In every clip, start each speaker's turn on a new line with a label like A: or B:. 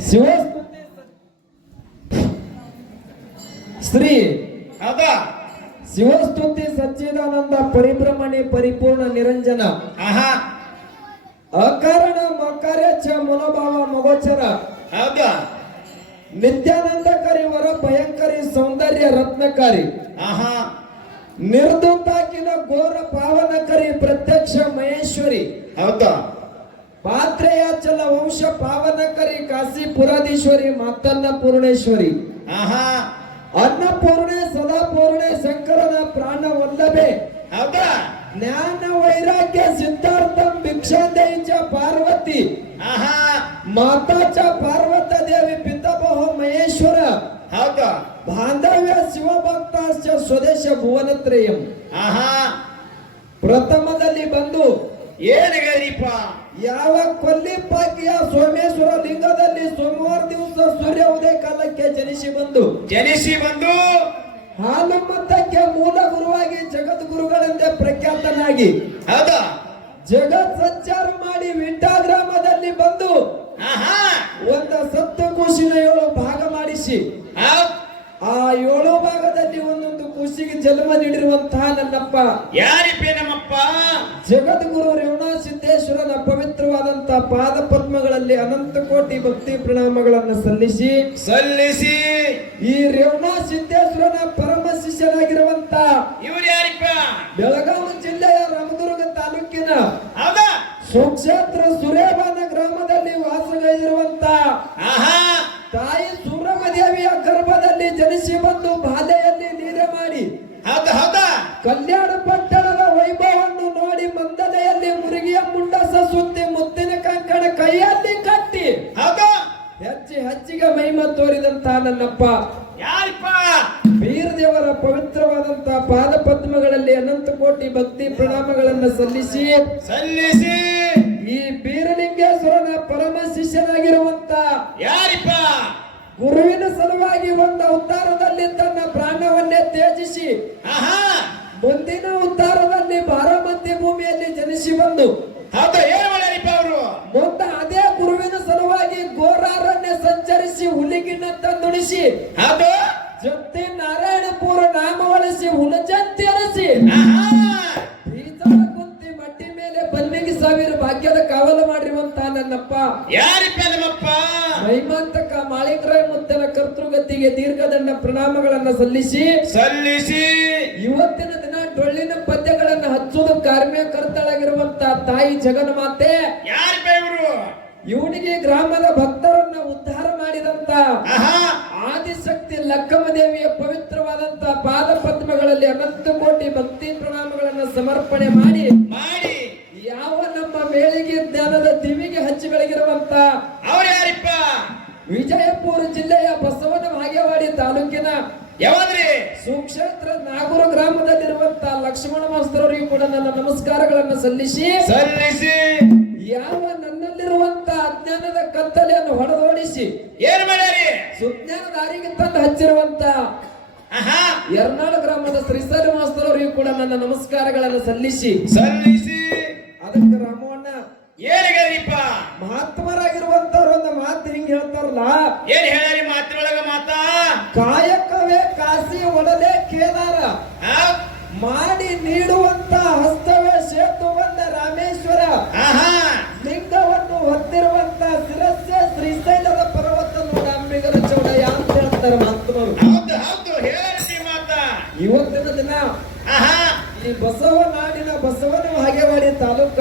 A: शिवस्तुती स्त्री
B: आता
A: शिवस्तुती सच्चिदानंद परिभ्रमणे परिपूर्ण निरंजन
B: आहा
A: अकारण मकार्याच्या मनोभाव मगोचर आगा
B: नित्यानंदकारी
A: वर भयंकरी सौंदर्य रत्नकारी आहा
B: घोर
A: गोर पावनकरी प्रत्यक्ष महेश्वरी हवता
B: ಹೌದಾ
A: ಪಾತ್ರೆಯ ಚಲ ವಂಶ ಪಾವನಕರಿ ಕಾಶಿ ಪುರಾಧೀಶ್ವರಿ ಮತ್ತನ್ನ ಪೂರ್ಣೇಶ್ವರಿ
B: ಆಹಾ.
A: ಅನ್ನಪೂರ್ಣೆ ಸದಾಪೂರ್ಣೆ ಶಂಕರನ ಪ್ರಾಣ ಒಂದವೇ
B: ಹೌದಾ?
A: ಜ್ಞಾನ ವೈರಾಗ್ಯ ಸಿದ್ಧಾರ್ಥಂ ಭಿಕ್ಷಾಂದೇಚ ಪಾರ್ವತಿ.
B: ಆಹಾ.
A: ಮಾತಾಚ ಪಾರ್ವತ ದೇವಿ ಪಿತಬಹು ಮಹೇಶ್ವರ.
B: ಹೌದಾ.
A: ಬಾಂಧವ್ಯ ಶಿವಭಕ್ತಾಶ್ಚ ಸ್ವದೇಶ ಭುವನತ್ರಯಂ.
B: ಆಹಾ.
A: ಪ್ರಥಮದಲ್ಲಿ ಬಂದು
B: ಏನಿಗರಿಪ್ಪ
A: ಯಾವ ಕೊಲ್ಲಿಪಾಕಿಯ ಸೋಮೇಶ್ವರ ಲಿಂಗದಲ್ಲಿ ಸೋಮವಾರ ದಿವಸ ಸೂರ್ಯ ಉದಯ ಕಾಲಕ್ಕೆ ಜನಿಸಿ ಬಂದು
B: ಜನಿಸಿ ಬಂದು
A: ಹಾಲುಮತ್ತಕ್ಕೆ ಮೂಲ ಗುರುವಾಗಿ ಜಗದ್ಗುರುಗಳಂತೆ ಪ್ರಖ್ಯಾತನಾಗಿ
B: ಹೌದಾ.
A: ಜಗತ್ ಸಂಚಾರ ಮಾಡಿ ವಿಂಟಾ ಗ್ರಾಮದಲ್ಲಿ ಬಂದು
B: ಆಹಾ.
A: ಒಂದ ಸತ್ತು ಕುಶಿನ ಏಳು ಭಾಗ ಮಾಡಿಸಿ ಆ ಏಳು ಭಾಗದಲ್ಲಿ ಒಂದೊಂದು ಖುಷಿಗೆ ಜನ್ಮ ನೀಡಿರುವಂತಹ ನನ್ನಪ್ಪ.
B: ಯಾರಿಪ್ಪ ನಮ್ಮಪ್ಪ?
A: ಜಗದ್ಗುರು ರೇವಣ ಸಿದ್ದೇಶ್ವರನ ಪವಿತ್ರವಾದಂತ ಪಾದ ಪದ್ಮಗಳಲ್ಲಿ ಅನಂತ ಕೋಟಿ ಭಕ್ತಿ ಪ್ರಣಾಮಗಳನ್ನು ಸಲ್ಲಿಸಿ
B: ಸಲ್ಲಿಸಿ.
A: ಈ ರೇವಣಾ ಸಿದ್ದೇಶ್ವರನ ಪರಮ ಶಿಷ್ಯನಾಗಿರುವಂತ
B: ಇವ್ರು ಯಾರಿಪ್ಪ?
A: ಬೆಳಗಾವಿ ಜಿಲ್ಲೆಯ ರಾಮದುರ್ಗ ತಾಲೂಕಿನ ಸುಕ್ಷೇತ್ರ ಸುರೇಬಾನ ಗ್ರಾಮದಲ್ಲಿ ವಾಸಗೈದಿರುವಂತ
B: ಆಹಾ.
A: ತಾಯಿ ಸೂರಮ್ಮ ದೇವಿಯ ಗರ್ಭದಲ್ಲಿ ಜನಿಸಿ ಬಂದು ಬಾಲೆಯಲ್ಲಿ ನೀರೆ ಮಾಡಿ
B: ಹೌದಾ ಹೌದಾ?
A: ಕಲ್ಯಾಣ ತೋರಿದಂತ ನನ್ನಪ್ಪ
B: ಯಾರಿಪ್ಪ?
A: ಬೀರದೇವರ ಪವಿತ್ರವಾದಂತ ಪಾದ ಪದ್ಮಗಳಲ್ಲಿ ಅನಂತ ಕೋಟಿ ಭಕ್ತಿ ಪ್ರಣಾಮಗಳನ್ನು ಸಲ್ಲಿಸಿ
B: ಸಲ್ಲಿಸಿ.
A: ಈ ಬೀರಲಿಂಗೇಶ್ವರನ ಪರಮ ಶಿಷ್ಯನಾಗಿರುವಂತ
B: ಯಾರಿಪ್ಪ?
A: ಗುರುವಿನ ಸಲುವಾಗಿ ಒಂದು ಅವತಾರದಲ್ಲಿ ತನ್ನ ಪ್ರಾಣವನ್ನೇ ತ್ಯಜಿಸಿ ಮುಂದಿನ ಉದ್ಧಾರದಲ್ಲಿ ಬಾರಾಮತಿ ಭೂಮಿಯಲ್ಲಿ ಜನಿಸಿ ಬಂದು ಮುಂದೆ ತಂದುಣಿಸಿ
B: ಅದು
A: ಜೊತೆ ನಾರಾಯಣಪುರ ನಾಮವಳಿಸಿ ಹುಲಜಂತಿ ಅರಸಿ. ಕುಂತಿ ಮಟ್ಟಿ ಮೇಲೆ ಸಾವಿರ ಭಾಗ್ಯದ ಕಾವಲು ಮಾಡಿರುವಂತ ನನ್ನಪ್ಪ.
B: ಯಾರಿಪ್ಪ ನಮ್ಮಪ್ಪ
A: ಮೈಮಾಂತಕ ಮಾಳಿಕರಾಯ ಮುತ್ತನ ಕರ್ತೃಗತಿಗೆ ದೀರ್ಘದಂಡ ಪ್ರಣಾಮಗಳನ್ನ ಸಲ್ಲಿಸಿ
B: ಸಲ್ಲಿಸಿ.
A: ಇವತ್ತಿನ ದಿನ ಡೊಳ್ಳಿನ ಪದ್ಯಗಳನ್ನ ಹಚ್ಚುವುದು ಕಾರ್ಯಕರ್ತಳಾಗಿರುವಂತ ತಾಯಿ ಜಗನ್ಮಾತೆ.
B: ಇವರು
A: ಇವನಿಗೆ ಗ್ರಾಮದ ಭಕ್ತರನ್ನ ಉದ್ಧಾರ ಮಾಡಿದಂತ ಲಕ್ಕಮ್ಮ ದೇವಿಯ ಪವಿತ್ರವಾದಂತ ಪಾದ ಪದ್ಮಗಳಲ್ಲಿ ಅನಂತ ಕೋಟಿ ಭಕ್ತಿ ಪ್ರಣಾಮಗಳನ್ನು ಸಮರ್ಪಣೆ ಮಾಡಿ
B: ಮಾಡಿ.
A: ಯಾವ ನಮ್ಮ ಮೇಳಿಗೆ ಜ್ಞಾನದ ದಿವಿಗೆ ಹಚ್ಚಿ ಬೆಳಗಿರುವಂತ
B: ಅವ್ರು ಯಾರಿಪ್ಪ?
A: ವಿಜಯಪುರ ಜಿಲ್ಲೆಯ ಬಸವನ ಭಾಗ್ಯವಾಡಿ ತಾಲೂಕಿನ
B: ಯಾವಂದ್ರಿ?
A: ಸುಕ್ಷೇತ್ರ ನಾಗೂರು ಗ್ರಾಮದಲ್ಲಿರುವಂತ ಲಕ್ಷ್ಮಣ ಮಾಸ್ತರವರಿಗೂ ಕೂಡ ನನ್ನ ನಮಸ್ಕಾರಗಳನ್ನು ಸಲ್ಲಿಸಿ
B: ಸಲ್ಲಿಸಿ.
A: ಯಾವ ನನ್ನಲ್ಲಿರುವಂತ ಅಜ್ಞಾನದ ಕತ್ತಲೆಯನ್ನು ಹೊಡೆದೋಡಿಸಿ
B: ಏನ್ ಮಾಡ್ಯಾರಿ?
A: ದಾರಿಗೆ ತಂದು ಹಚ್ಚಿರುವಂತ ಎರ್ನಾಳ ಗ್ರಾಮದ ಶ್ರೀ ಮಾಸ್ತರವರಿಗೂ ಕೂಡ ನನ್ನ ನಮಸ್ಕಾರಗಳನ್ನು ಸಲ್ಲಿಸಿ.
B: ಸಲ್ಲಿಸಿ.
A: ಅದಕ್ಕೆ ರಾಮಣ್ಣ
B: ಏನಿಗರಿಪ್ಪ
A: ಮಹಾತ್ಮರಾಗಿರುವಂತವ್ರು ಒಂದು ಮಾತು ಹಿಂಗ್ ಹೇಳ್ತಾರಲ್ಲ?
B: ಏನ್ ಹೇಳಿ ಮಾತಿನೊಳಗ ಮಾತಾ?
A: ಕಾಯಕವೇ ಕಾಸಿ ಒಡಲೆ ಕೇದಾರ. ಮಾಡಿ ನೀಡುವಂತ ಹಸ್ತವೇ ಸೇತುವಂತ ರಾಮೇಶ್ವರ.
B: ಆಹಾ.
A: ನಾಡಿನ ಬಸವನ ಹಾಗೆವಾಡಿ ತಾಲೂಕ.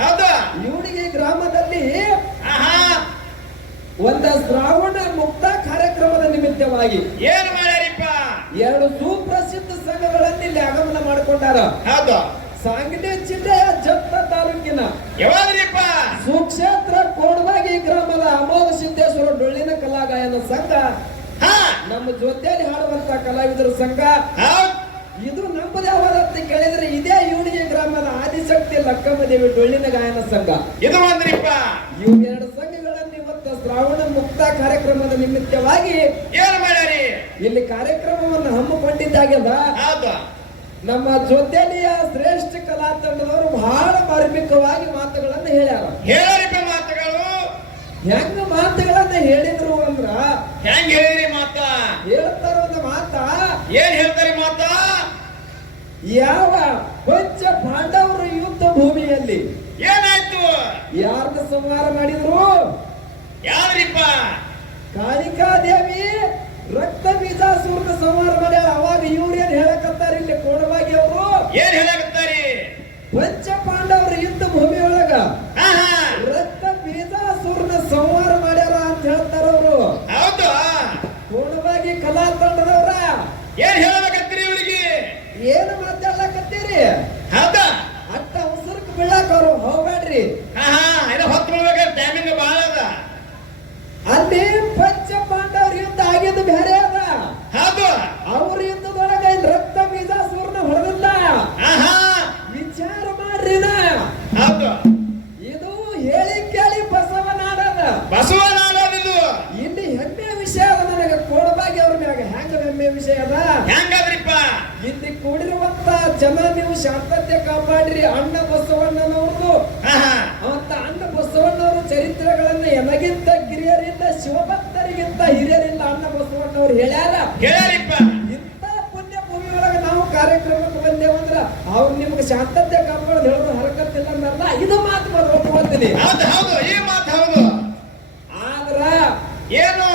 B: ಹೌದಾ?
A: ಇವನಿಗೆ ಗ್ರಾಮದಲ್ಲಿ ಒಂದ ಶ್ರಾವಣ ಮುಕ್ತ ಕಾರ್ಯಕ್ರಮದ ನಿಮಿತ್ತವಾಗಿ
B: ಏನು ಮಾಡ್ಯಾರಿಪ್ಪ?
A: ಎರಡು ಸುಪ್ರಸಿದ್ಧ ಸಂಘಗಳಲ್ಲಿ ಇಲ್ಲಿ ಆಗಮನ ಮಾಡಿಕೊಂಡಾರ.
B: ಹೌದಾ.
A: ಸಾಂಗಲಿ ಜಿಲ್ಲೆಯ ಜಪ್ಪ ತಾಲೂಕಿನ
B: ಯಾವಾಗ್ರಿಪ್ಪ?
A: ಸುಕ್ಷೇತ್ರ ಕೋಡವಾಗಿ ಗ್ರಾಮದ ಅಮೋಘ ಸಿದ್ದೇಶ್ವರ ಡೊಳ್ಳಿನ ಕಲಾಗಾಯನ ಸಂಘ. ನಮ್ಮ ಜೊತೆಯಲ್ಲಿ ಹಾಡುವಂತ ಕಲಾವಿದರ ಸಂಘ. ಇದು ನಮ್ಮದೇ ಯಾವಾದಂತ ಕೇಳಿದ್ರೆ ಇದೇ ಇವನಿಗೆ ಗ್ರಾಮದ ಆದಿಶಕ್ತಿ ಲಕ್ಕಮ್ಮ ದೇವಿ ಡೊಳ್ಳಿನ ಗಾಯನ ಸಂಘ.
B: ಇದು ಒಂದ್ರಿಪ್ಪ.
A: ಇವು ಎರಡು ಸಂಘಗಳನ್ನು ಇವತ್ತು ಶ್ರಾವಣ ಮುಕ್ತ ಕಾರ್ಯಕ್ರಮದ ನಿಮಿತ್ತವಾಗಿ
B: ಏನು ಮಾಡ್ಯಾರಿ?
A: ಇಲ್ಲಿ ಕಾರ್ಯಕ್ರಮವನ್ನು ಹಮ್ಮಿಕೊಂಡಿದ್ದಾಗೆಲ್ಲ ನಮ್ಮ ಜೊತೆಲಿಯ ಶ್ರೇಷ್ಠ ಕಲಾ ತಂಡದವರು ಬಹಳ ಮಾರ್ಮಿಕವಾಗಿ ಮಾತುಗಳನ್ನು ಹೇಳ್ಯಾರ.
B: ಹೇಳ್ಯಾರಿಪ್ಪ ಮಾತುಗಳು.
A: ಹೆಂಗ ಮಾತುಗಳನ್ನ ಹೇಳಿದ್ರು ಅಂದ್ರ
B: ಹೆಂಗ ಹೇಳಿರಿ ಮಾತ?
A: ಹೇಳ್ತಾರ ಒಂದು ಮಾತ.
B: ಏನ್ ಹೇಳ್ತಾರೆ ಮಾತ?
A: ಯಾವ ಕೊಂಚ ಪಾಂಡವರು ಯುದ್ಧ ಭೂಮಿಯಲ್ಲಿ
B: ಏನಾಯ್ತು?
A: ಯಾರ್ದ ಸಂಹಾರ ಮಾಡಿದ್ರು?
B: ಯಾರಿಪ್ಪ
A: ಕಾಳಿಕಾ ದೇವಿ ರಕ್ತ ಬೀಜಾಸುರದ ಸಂಹಾರ ಮಾಡ್ಯಾಳ ಅವಾಗ ಇವ್ರೇನ್ ಹೇಳಕತ್ತಾರ ಇಲ್ಲಿ ಕೋಣವಾಗಿ ಅವರು
B: ಏನ್ ಹೇಳಕತ್ತಾರಿ
A: ಪಂಚ ಪಾಂಡವರು ಯುದ್ಧ ಭೂಮಿಯೊಳಗ
B: ಹಾ ಹಾ
A: ರಕ್ತ ಬೀಜಾಸುರನ ಸಂಹಾರ ಮಾಡ್ಯಾರ ಅಂತ ಹೇಳ್ತಾರ ಅವರು
B: ಹೌದು
A: ಕೋಣವಾಗಿ ಕಲಾ ತಂಡದವ್ರ
B: ಏನ್ ಹೇಳಬೇಕತ್ತೀರಿ ಇವ್ರಿಗೆ
A: ಏನು ಮಾತಾಡ್ಲಕತ್ತೀರಿ
B: ಹೌದಾ
A: ಅಟ್ಟ ಉಸಿರಕ್ ಬೀಳಾಕ ಅವ್ರು ಹೋಗ್ಬೇಡ್ರಿ
B: ಹಾ ಹಾ ಏನೋ ಹೊತ್ತು ಬಿಡ್ಬೇಕಾದ್ರೆ ಟೈಮಿಂಗ್ ಬಹಳ ಅದ
A: ಅಲ್ಲಿ ಪಂಚ ಪಾಂಡವ್ರ ಯುದ್ಧ ಆಗಿದ್ದು ಬೇರೆ ಅದ
B: ಹೌದು
A: ಅವ್ರ ಯುದ್ಧದೊಳಗ ಇಲ್ಲಿ ರಕ್ತ ಬೀಜಾಸುರನ ಹೊಡೆದಿಲ್ಲ
B: ಹಾ ಹಾ
A: ವಿಚಾರ ಮಾಡ್ರಿನ
B: ಹೌದು
A: ಇದು ಹೇಳಿ ಕೇಳಿ ಬಸವನಾಡದ
B: ಬಸವನಾಡೋದಿದು
A: ಇಲ್ಲಿ ಹೆಮ್ಮೆ ವಿಷಯ ಅದ ನನಗೆ ಕೋಡಬಾಗಿ ಅವ್ರ ಮ್ಯಾಗ ಹೆಂಗ ಹೆಮ್ಮೆ ವಿಷಯ ಅದ
B: ಹೆಂಗಾದ್ರಿಪ್ಪ
A: ಇಲ್ಲಿ ಕೂಡಿರುವಂತ ಜನ ನೀವು ಶಾಂತತೆ ಕಾಪಾಡ್ರಿ ಅಣ್ಣ ಬಸವಣ್ಣನವ್ರದು ಅಂತ ಅಣ್ಣ ಬಸವಣ್ಣವ್ರ ಚರಿತ್ರೆಗಳನ್ನ ಎನಗಿಂತ ಗಿರಿಯರಿಂದ ಶಿವಭಕ್ತರಿಗಿಂತ ಹಿರಿಯರಿಂದ ಅಣ್ಣ ಬಸವಣ್ಣವ್ರು ಹೇಳ್ಯಾರ. ಇಂಥ ಪುಣ್ಯ ಭೂಮಿ ಒಳಗೆ ನಾವು ಕಾರ್ಯಕ್ರಮಕ್ಕೆ ಬಂದೇವಂದ್ರ ಅವ್ರು ನಿಮ್ಗೆ ಶಾಂತತೆ ಕಾಪಾಡೋದು ಹೇಳೋದು ಹರಕತ್ತಿಲ್ಲ ಅನ್ನಲ್ಲ ಇದು ಮಾತು ಬರ್ ಒಪ್ಕೊಳ್ತೀನಿ.
B: ಹೌದು ಹೌದು ಈ ಮಾತು ಹೌದು.
A: ಆದ್ರ
B: ಏನು?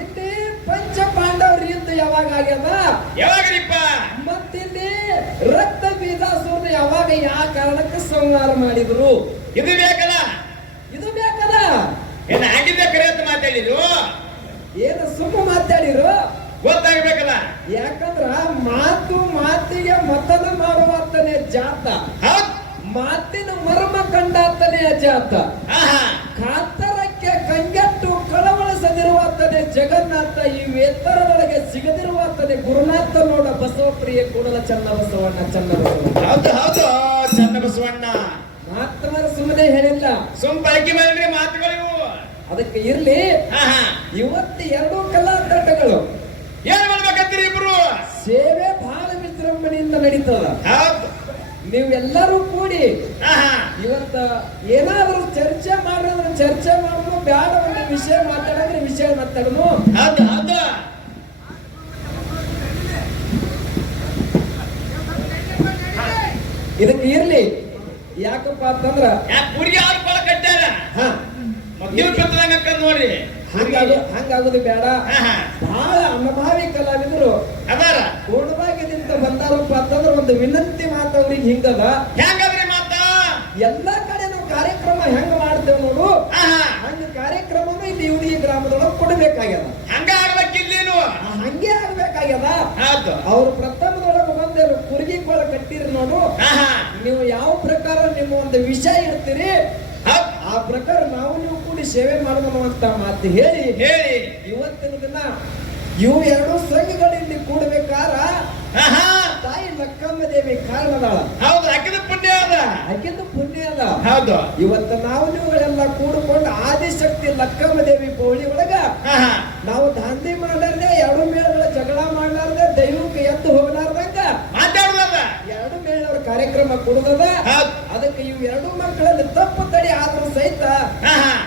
A: ಇಲ್ಲಿ ಪಂಚ ಪಾಂಡವ್ರ ಯುದ್ಧ ಯಾವಾಗ ಆಗ್ಯದ?
B: ಯಾವಾಗ
A: ಮತ್ತಿಲ್ಲಿ ಬೀಜಾಸುರನ ಯಾವಾಗ ಯಾವ ಕಾರಣಕ್ಕೆ ಸಂಹಾರ ಮಾಡಿದ್ರು?
B: ಇದು ಬೇಕಲ್ಲ?
A: ಇದು ಬೇಕಲ್ಲ?
B: ಏನ್ ಆಗಿದ್ದೆ ಕರೆ ಅಂತ ಮಾತಾಡಿದ್ರು?
A: ಏನು ಸುಮ್ಮ ಮಾತಾಡಿದ್ರು?
B: ಗೊತ್ತಾಗ್ಬೇಕಲ್ಲ?
A: ಯಾಕಂದ್ರ ಮಾತು ಮಾತಿಗೆ ಮತದ ಮಾಡುವಾತನೇ ಜಾತ. ಮಾತಿನ ಮರ್ಮ ಕಂಡಾತನೇ ಜಾತ.
B: ಹಾ
A: ಜಗನ್ನಾಥ ಈ ಎತ್ತರದೊಳಗೆ ಸಿಗದಿರುವಾತನೇ ಗುರುನಾಥ ನೋಡ ಬಸವಪ್ರಿಯ ಕೂಡಲ ಚನ್ನ ಬಸವಣ್ಣ ಚನ್ನ ಬಸವಣ್ಣ
B: ಹೌದು ಹೌದು ಚಂದ ಬಸವಣ್ಣ
A: ಮಾತ್ರ ಸುಮ್ಮನೆ ಹೇಳಿಲ್ಲ.
B: ಸುಮ್ ಬಳಕೆ ಮಾಡಿದ್ರೆ ಮಾತುಗಳು
A: ಅದಕ್ಕೆ ಇರ್ಲಿ. ಇವತ್ತು ಎರಡೂ ಕಲಾ ತಂಡಗಳು
B: ಏನ್ ಮಾಡ್ಬೇಕಂತೀರಿ ಇಬ್ರು?
A: ಸೇವೆ ಬಹಳ ವಿಜೃಂಭಣೆಯಿಂದ ನಡೀತದ. ನೀವೆಲ್ಲರೂ ಕೂಡಿ ಇವತ್ತ ಏನಾದ್ರೂ ಚರ್ಚೆ ಮಾಡಿದ್ರೆ ಚರ್ಚೆ ಮಾಡೋದು ಬ್ಯಾಡ ಒಂದು ವಿಷಯ ಮಾತಾಡಿದ್ರೆ ವಿಷಯ ಮಾತಾಡೋದು ಇದಕ್ಕೆ ಇರ್ಲಿ. ಯಾಕಪ್ಪ ಅಂತಂದ್ರ
B: ಹುಡುಗಿ ಅವ್ರ ಕೊಳ ಕಟ್ಟಾರ ನೀವು ಕತ್ತದಂಗ ನೋಡ್ರಿ.
A: ಹಂಗಾಗ ಹಂಗಾಗೋದು ಬೇಡ. ಬಹಳ ಅನುಭಾವಿ ಕಲಾವಿದರು.
B: ಅದಾರ?
A: ಕೋಣಭಾಗ್ಯದಿಂದ ಬಂದಾರಪ್ಪ ಅಂತಂದ್ರ ಒಂದು ವಿನಂತಿ ಮಾತು ಅವ್ರಿಗೆ ಹಿಂಗದ.
B: ಮಾತ
A: ಎಲ್ಲಾ ಕಡೆ ನಾವು ಕಾರ್ಯಕ್ರಮ ಹೆಂಗ್ ಮಾಡ್ತೇವೆ ನೋಡು? ಹಂಗ ಕಾರ್ಯಕ್ರಮನು ಇಲ್ಲಿ ಇವನಿಗೆ ಗ್ರಾಮದೊಳಗೆ ಕೊಡಬೇಕಾಗ್ಯದ.
B: ಹಂಗ ಆಗ್ಬೇಕಿಲ್ಲೇನು
A: ಹಂಗೆ ಆಗ್ಬೇಕಾಗ್ಯದ. ಅವ್ರು ಪ್ರಥಮದೊಳಗೆ ಬಂದೇರು ಕುರ್ಗಿ ಕೊಳ ಕಟ್ಟಿರಿ ನೋಡು. ನೀವು ಯಾವ ಪ್ರಕಾರ ನಿಮ್ಮ ಒಂದು ವಿಷಯ
B: ಇರ್ತೀರಿ
A: ಆ ಪ್ರಕಾರ ನಾವು ನೀವು ಕೂಡಿ ಸೇವೆ ಮಾಡೋಣ ಅಂತ ಮಾತು ಹೇಳಿ.
B: ಹೇಳಿ.
A: ಇವತ್ತಿನ ದಿನ ಇವು ಎರಡು ಸಂಘಗಳು ಇಲ್ಲಿ ಕೂಡಬೇಕಾರ ತಾಯಿ ಲಕ್ಕಮ್ಮ ದೇವಿ ಕಾರಣದಾಳ.
B: ಹೌದು ಅಕ್ಕಿದ ಪುಣ್ಯ ಅದ.
A: ಆಕೆಂದು
B: ಹೌದು.
A: ಇವತ್ತು ನಾವು ನೀವುಗಳೆಲ್ಲ ಕೂಡಿಕೊಂಡು ಆದಿಶಕ್ತಿ ಲಕ್ಕಮ್ಮ ದೇವಿ ಪೌಳಿ ಒಳಗ ನಾವು ದಾಂಧಿ ಮಾಡಾರ್ದೆ ಎರಡು ಮೇಳಗಳ ಜಗಳ ಮಾಡಲಾರ್ದೆ ದೈವಕ್ಕೆ ಎದ್ದು ಹೋಗಲಾರ್ದಂಗ ಎರಡು ಮೇಳವರ ಕಾರ್ಯಕ್ರಮ ಕೊಡುದದ. ಅದಕ್ಕೆ ಇವು ಎರಡು ಮಕ್ಕಳಲ್ಲಿ ತಪ್ಪು ತಡಿ ಆದ್ರೂ ಸಹಿತ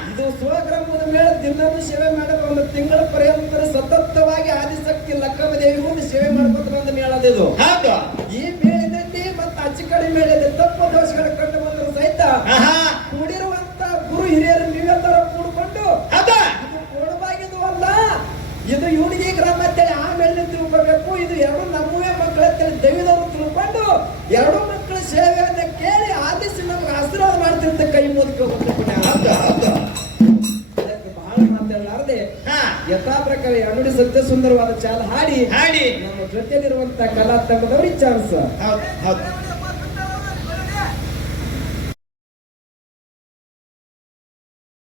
A: ಇದು ಸ್ವಗ್ರಾಮದ ಮೇಳ ದಿನದ ಸೇವೆ ಮಾಡಲು ಒಂದು ತಿಂಗಳ ಪರ್ಯಂತರ ಸತತವಾಗಿ ಆದಿಶಕ್ತಿ ಲಕ್ಕಮ್ಮ ದೇವಿ ಮುಂದೆ ಸೇವೆ ಮಾಡ್ಕೊಂತ ಬಂದ ಮೇಳದಿದು
B: ಹೌದು.
A: ಈ ಮೇಳಿನಲ್ಲಿ ಮತ್ತೆ ಅಚ್ಚಕಡಿ ಮೇಳದಲ್ಲಿ ತಪ್ಪು ದೋಷಗಳ ಕಂಡು ಬಂದರೂ ಸಹಿತ
B: ಹಾ ಹಾ
A: ಕೂಡಿರುವಂತ ಗುರು ಹಿರಿಯರು ನೀವೆಲ್ಲರೂ ಕೂಡಿಕೊಂಡು ಕೊಡಬಾಗಿದು ಅಲ್ಲ. ಇದು ಇವನಿಗೆ ಗ್ರಾಮ ಅಂತೇಳಿ ಆಮೇಲೆ ತಿಳ್ಕೊಬೇಕು. ಇದು ಎರಡು ನಮ್ಮವೇ ಮಕ್ಕಳ ಅಂತೇಳಿ ದೈವದವರು ತಿಳ್ಕೊಂಡು ಎರಡು ಮಕ್ಕಳ ಸೇವೆಯನ್ನ ಕೇಳಿ ಆದಿಸಿ ನಮ್ಗೆ ಆಶೀರ್ವಾದ ಮಾಡ್ತಿರ್ತ ಕೈ ಅದಕ್ಕೆ ಬಹಳ ಮಾತಾಡಲಾರದೆ. ಯಥಾ ಪ್ರಕಾರ ಎರಡು ಸತ್ಯ ಸುಂದರವಾದ ಚಾಲ ಹಾಡಿ
B: ಹಾಡಿ.
A: ನಮ್ಮ ಜೊತೆಲಿರುವಂತ ಕಲಾ ತಂಡದವ್ರಿಗೆ ಚಾನ್ಸ್.
B: ಹೌದು ಹೌದು.